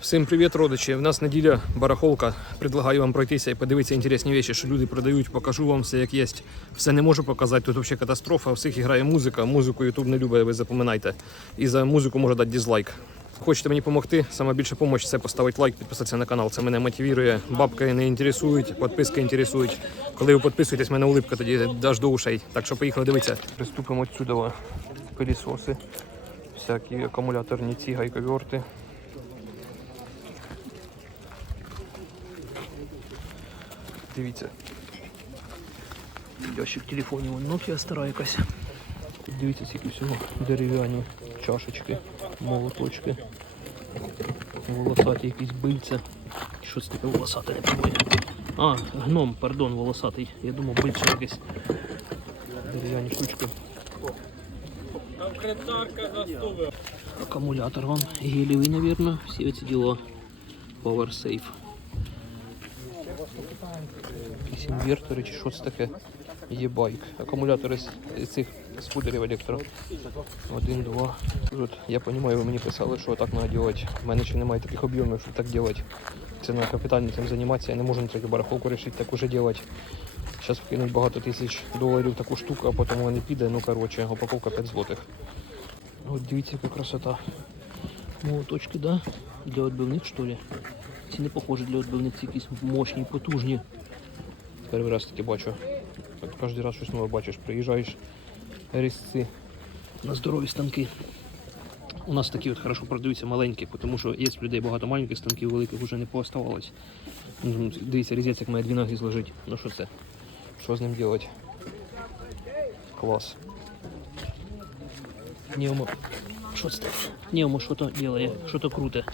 Всім привіт, родичі! У нас неділя барахолка. Предлагаю вам пройтися і подивитися інтересні речі, що люди продають. Покажу вам все як є. Все не можу показати. Тут взагалі катастрофа. У всіх грає музика. Музику YouTube не любить, ви запам'ятайте. І за музику може дати дизлайк. Хочете мені допомогти? Саме більша допомога це поставити лайк, підписатися на канал. Це мене мотивує. Бабки не інтересують, підписки інтересують. Коли ви підписуєтесь, мене улипка тоді аж до ушей. Так що поїхали дивитися. Приступимо отсюди. Пилісоси, всякі акумуляторні ці гайковерти. Дивіться. Ящик телефонів, Nokia стара якась. Дивіться, скільки всього дерев'яні чашечки, молоточки, волосаті якісь бильця. Що це таке волосате, не пам'ятаю. А, гном, пардон, волосатий. Я думав, бильце якесь. Дерев'яні штучки. Акумулятор вам гелевий, мабуть. Всі ці діла. Power Safe. Якісь інвертори чи що це таке. Є байк. Акумулятори з цих скутерів електро. Один, два. Тут, я розумію, ви мені писали, що так треба робити. У мене ще немає таких об'ємів, щоб так робити. Це на капітально цим займатися. Я не можу на таку барахолку вирішити так уже робити. Зараз вкинуть багато тисяч доларів таку штуку, а потім вона не піде. Ну коротше, упаковка 5 злотих. От дивіться, яка красота. Молоточки, да? Для відбивних, що ли? Ці не похожі для відбивних, ці якісь мощні, потужні. Перший раз таки бачу. От кожен раз щось нове бачиш. Приїжджаєш різці на здорові станки. У нас такі от хорошо продаються маленькі, тому що є в людей багато маленьких станків, великих вже не пооставалось. Ну, Дивіться, різець як має дві ноги зложить. Ну що це? Що з ним робити? Клас. Неомо. Що це таке? Неомо що то робить, що то круте.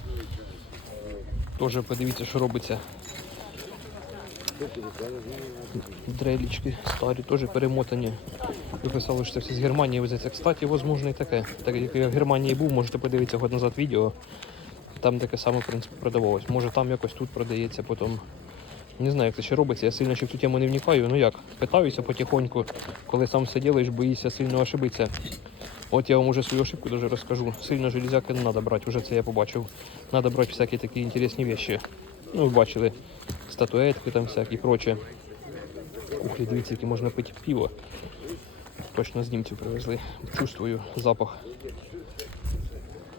Тоже подивіться, що робиться. Дрелічки старі, теж перемотані. Ви писали, що це все з Германії везеться. Кстати, можливо, і таке. Так як я в Германії був, можете подивитися год назад відео. Там таке саме в принципі продавалось. Може там якось тут продається потім. Не знаю, як це ще робиться. Я сильно ще в цю тему не вникаю. Ну як, питаюся потихоньку, коли сам все ділиш, боїшся сильно ошибитися. От я вам уже свою ошибку даже розкажу. Сильно железяки не треба брати, вже це я побачив. Треба брати всякі такі інтересні речі. Ну, ви бачили, статуетки там всякі проче. Ух, і дивіться, які можна пити пиво. Точно з німців привезли. Чувствую запах.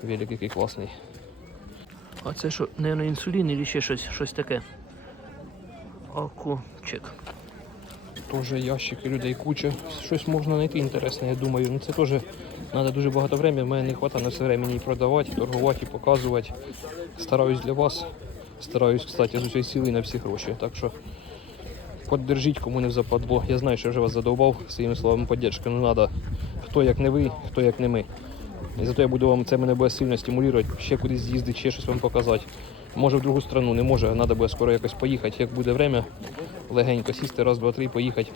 Велик який класний. А це що, не інсулін чи ще щось, щось таке? Акучек. Тоже ящики людей куча. Щось можна знайти інтересне, я думаю. Ну це теж треба дуже багато времени. В мене не вистачає на все времени і продавати, і торгувати, і показувати. Стараюсь для вас. Стараюсь, кстати, з усієї сили на всі гроші. Так що поддержіть, кому не западло. Я знаю, що вже вас задовбав своїми словами поддержки. Ну треба. Хто як не ви, хто як не ми. І зато я буду вам це мене буде сильно стимулювати, ще кудись з'їздити, ще щось вам показати. Може в другу страну, не може, треба буде скоро якось поїхати. Як буде время, легенько сісти, раз, два, три, поїхати.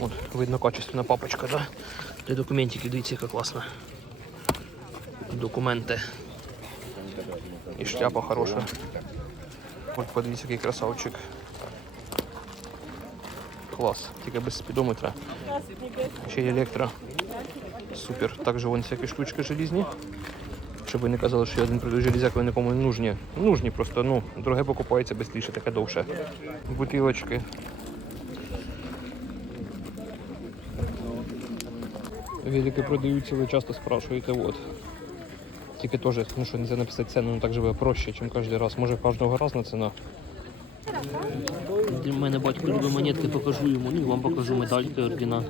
От, видно качественна папочка, да? Для документики, дивіться, яка класна. Документи. І шляпа хороша. От подивіться, який красавчик. Клас, тільки без спідометра. Ще й електро. Супер. Також вон всякі штучки желізні. Щоб ви не казали, що я один прийду железяк, вони нікому не нужні. Нужні просто, ну, дороге покупається швидше, таке довше. Бутилочки. Велики продаються, ви часто спрашуєте, от. Тільки теж, ну що, нельзя написати ціну, ну так же буде проще, ніж кожен раз. Може кожного разна ціна. Для мене батько любить монетки, покажу йому, ну і вам покажу медальки ордена.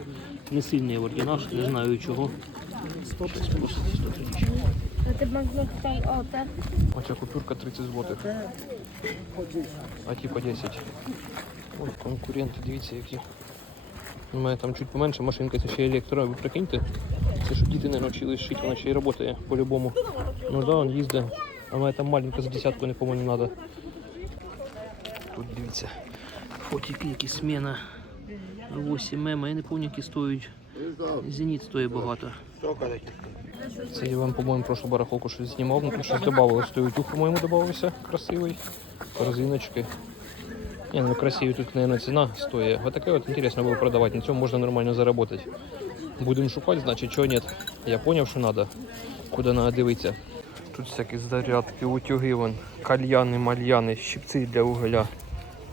Не сильний ордена, не знаю чого. Щось просто 103. No ty masz noch tutaj o te. Оця купюрка 30 злотих. А ті по 10. Ой, конкуренти, дивіться які. У мене там чуть поменше машинка, це ще електро, ви прикиньте. Це щоб діти не навчились шити, вона ще й працює по-любому. Ну да, він їздить. А в мене там маленька за десятку нікому не треба. Тут дивіться. Фотики, які смена. 8 мм, я не пам'ятаю, які стоять. Зеніт стоїть багато. Це я вам, по-моєму, прошлу барахолку щось знімав, ну щось додавалось. Той утюг, по-моєму, додавався красивий. Корзиночки. Не, ну красивий тут, наверное, ціна стоїть. Вот таке от інтересно було продавати. На цьому можна нормально заработати. Будемо шукати, значить, чого нет. Я поняв, що треба. Куди треба дивитися. Тут всякі зарядки, утюги, вон, кальяни, мальяни, щипці для угля,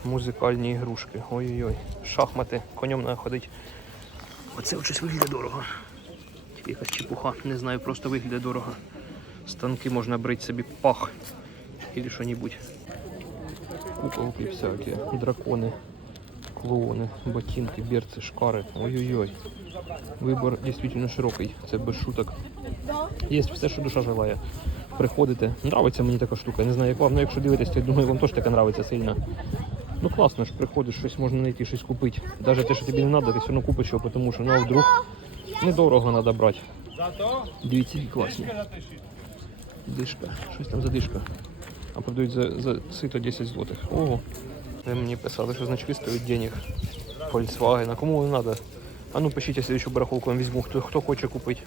музикальні ігрушки. Ой-ой-ой. Шахмати, конем треба ходити. Оце щось виглядає дорого. Якась чепуха, не знаю, просто виглядає дорого. Станки можна брати собі пах. Или що-нибудь. Куколки всякі, дракони, клоуни, ботинки, берці, шкари. Ой-ой-ой. Вибор дійсно широкий, це без шуток. Є все, що душа желає. Приходите. Нравиться мені така штука. Не знаю, як вам, але якщо дивитесь, то я думаю, вам теж таке нравиться сильно. Ну класно ж, приходиш, щось можна знайти, щось купити. Навіть те, що тобі не треба, ти все одно купиш його, тому що ну, вдруг недорого треба брати. Дивіться, класні. Дишка. Щось там за дишка. А продають за, за сито 10 злотих. Ого. Ви мені писали, що значки стоять денег. Volkswagen. А кому не треба? А ну пишіть, я слідчу барахолку вам візьму, хто, хто хоче купити.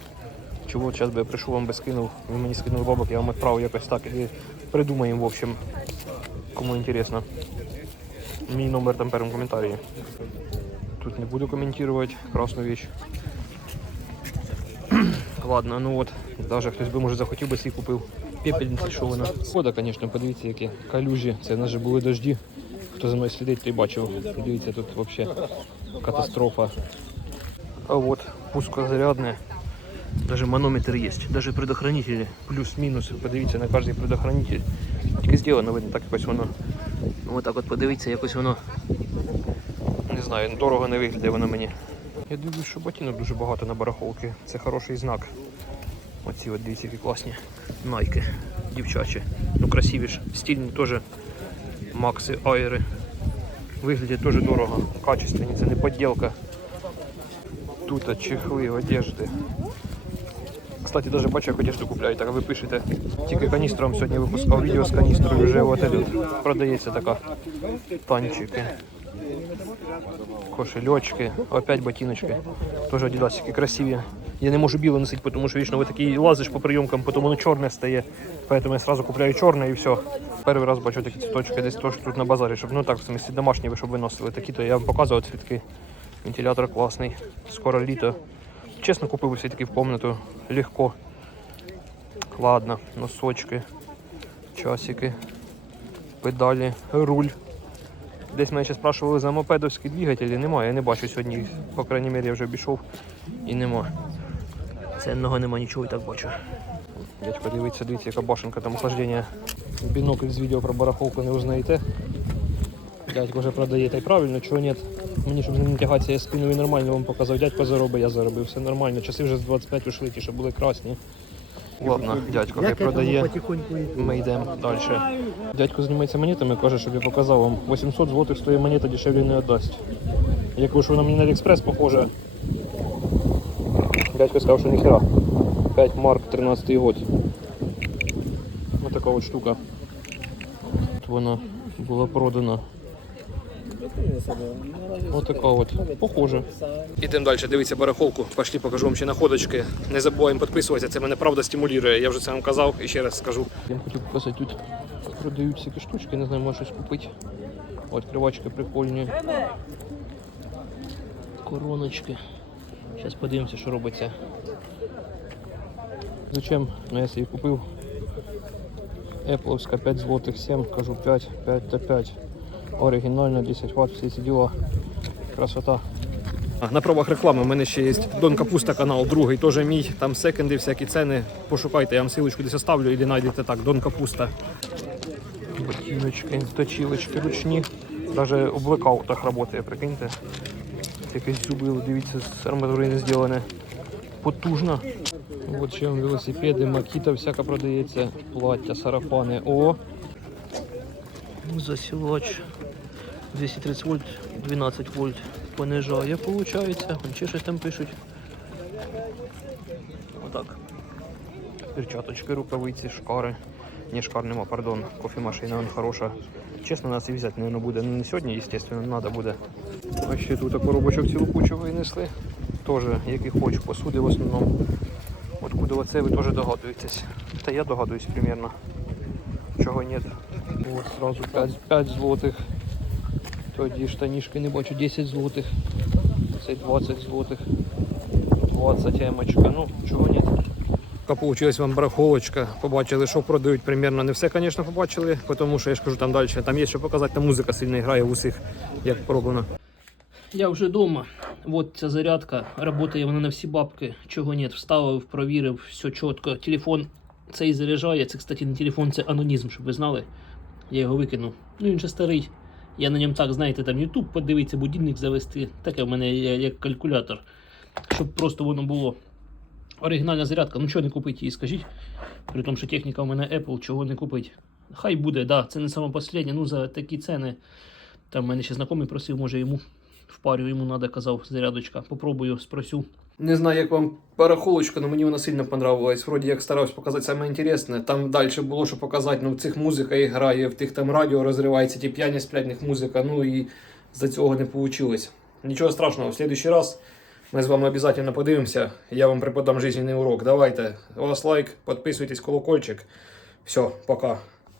Чого зараз би я прийшов вам би скинув, ви мені скинули бабок, я вам відправив якось так. І придумаємо, в общем, кому інтересно. Мій номер там першим коментарі. Тут не буду коментувати красну вещь. Ладно, ну от, даже хтось би може захотів би свій купив. Пепельниці, що вона. Шкода, звісно, подивіться, які калюжі. Це же були дожді. Хто за мною слідить, той бачив. Дивіться, тут взагалі катастрофа. А от пускозарядне. Даже манометр есть, даже предохранители, плюс-мінус. Подивіться на кожний предохранитель. Тільки зроблено, видно, так якось воно. Ну, так от подивіться, якось воно. Не знаю, дорого не виглядає воно мені. Я дивлюсь, що ботинок дуже багато на барахолки. Це хороший знак. Оці от дивіться, які класні найки, дівчачі. Ну красиві ж. Стильні теж макси, айри. Виглядять теж дорого, качественні, це не поділка. Тут чехли, одежди. Кстати, даже бачу, як одежду купляють, так ви пишете. Тільки каністром сьогодні випускав відео з каністрою, вже от продається така. Танчики. Кошельочки, опять ботиночки. Тоже адидасики красиві. Я не можу біле носити, тому що вічно ви такий лазиш по прийомкам, потім воно чорне стає. Поэтому я сразу купляю чорне і все. Перший раз бачу такі цвіточки десь теж тут на базарі, щоб ну так, в смысле, домашні, щоб виносили. Такі то я вам показував цвітки. Вентилятор класний. Скоро літо. Чесно, купив усі такі в комнату. Легко. Ладно, носочки, часики, педалі, руль. Десь мене ще спрашували за мопедовські двигателі. Немає, я не бачу сьогодні. їх. По крайній мірі я вже обійшов і нема. Ценного нема нічого і так бачу. Дядько, дивіться, дивіться, яка башенка там охлаждення. Бінокль з відео про барахолку не узнаєте. Дядько вже продає, та й правильно, чого ні. Мені, щоб з ним не тягатися, я скинув і нормально вам показав. Дядько заробив, я заробив, все нормально. Часи вже з 25 ушли, ті, що були красні. Ладно, дядько хай продає. Ми йдемо далі. Дядько займається монетами, каже, щоб я показав вам. 800 злотих стоїть монета, дешевле не віддасть. Я кажу, що вона мені на Аліекспрес похожа. Дядько сказав, що ніхера. 5 марк, 13 год. Ось така от штука. От вона була продана. Ось така от. Похоже. Ідемо далі, дивіться барахолку. Пошли покажу вам ще находочки. Не забуваємо підписуватися, це мене правда стимулює. Я вже це вам казав і ще раз скажу. Я хотів показати, тут продають всякі штучки, не знаю, може щось купити. От прикольні. Короночки. Зараз подивимося, що робиться. Зачем? Ну я собі купив. Apple 5 злотих 7, кажу 5, 5 та 5. Оригінально 10 Вт, всі ці діла. Красота. На правах реклами у мене ще є Дон Капуста канал, другий теж мій. Там секонди, всякі ціни. Пошукайте, я вам силочку десь оставлю і знайдете так, Дон Капуста. Ботиночки, точилочки ручні. Навіть у блекаутах працює, прикиньте. Якесь зубило, дивіться, з арматури не зроблене. Потужно. От ще вам велосипеди, макіта всяка продається, плаття, сарафани. О! Засілач. 230 вольт, 12 вольт понижає, виходить. Ще щось там пишуть. Отак. Перчаточки, рукавиці, шкари. Ні, шкар нема, пардон. Кофемашина вон хороша. Чесно, нас і взяти, мабуть, буде. Ну, не сьогодні, звісно, треба буде. А ще тут коробочок цілу кучу винесли. Теж, який хоч, посуди в основному. Откуда оце ви теж догадуєтесь. Та я догадуюсь примерно. Чого ні. От сразу 5, 5 злотих. Тоді штанішки не бачу 10 злотих. Це 20 злотих. 20 емочка. Ну, чого ні. Получилась вам барахолочка. Побачили, що продають примерно. Не все, звісно, побачили, тому що я ж кажу, там далі. Там є що показати, там музика сильно грає в усіх, як пороблено. Я вже вдома. Вот ця зарядка. Работає вона на всі бабки. Чого нет. Вставив, провірив, все чітко. Телефон цей заряджає. Це, кстати, не телефон, це анонізм, щоб ви знали. Я його викинув. Ну він же старий. Я на ньому так, знаєте, там YouTube подивитися, будильник завести. Таке в мене як калькулятор. Щоб просто воно було. Оригінальна зарядка, ну чого не купити її, скажіть. При тому, що техніка у мене Apple, чого не купити. Хай буде, да, це не саме ну за такі ціни. Там мене ще знайомий просив, може йому в парю йому треба, казав, зарядочка. Попробую, спросю. Не знаю, як вам барахолочка, але мені вона сильно понравилась. Вроді як старався показати саме інтересне. Там далі було що показати. Ну, в цих музика і грає, в тих там радіо розривається, ті п'яні сплять музика. Ну і за цього не вийшло. Нічого страшного, в следующий раз ми з вами обов'язково подивимося. Я вам преподам жизненний урок. Давайте. У вас лайк, підписуйтесь, колокольчик. Все, пока.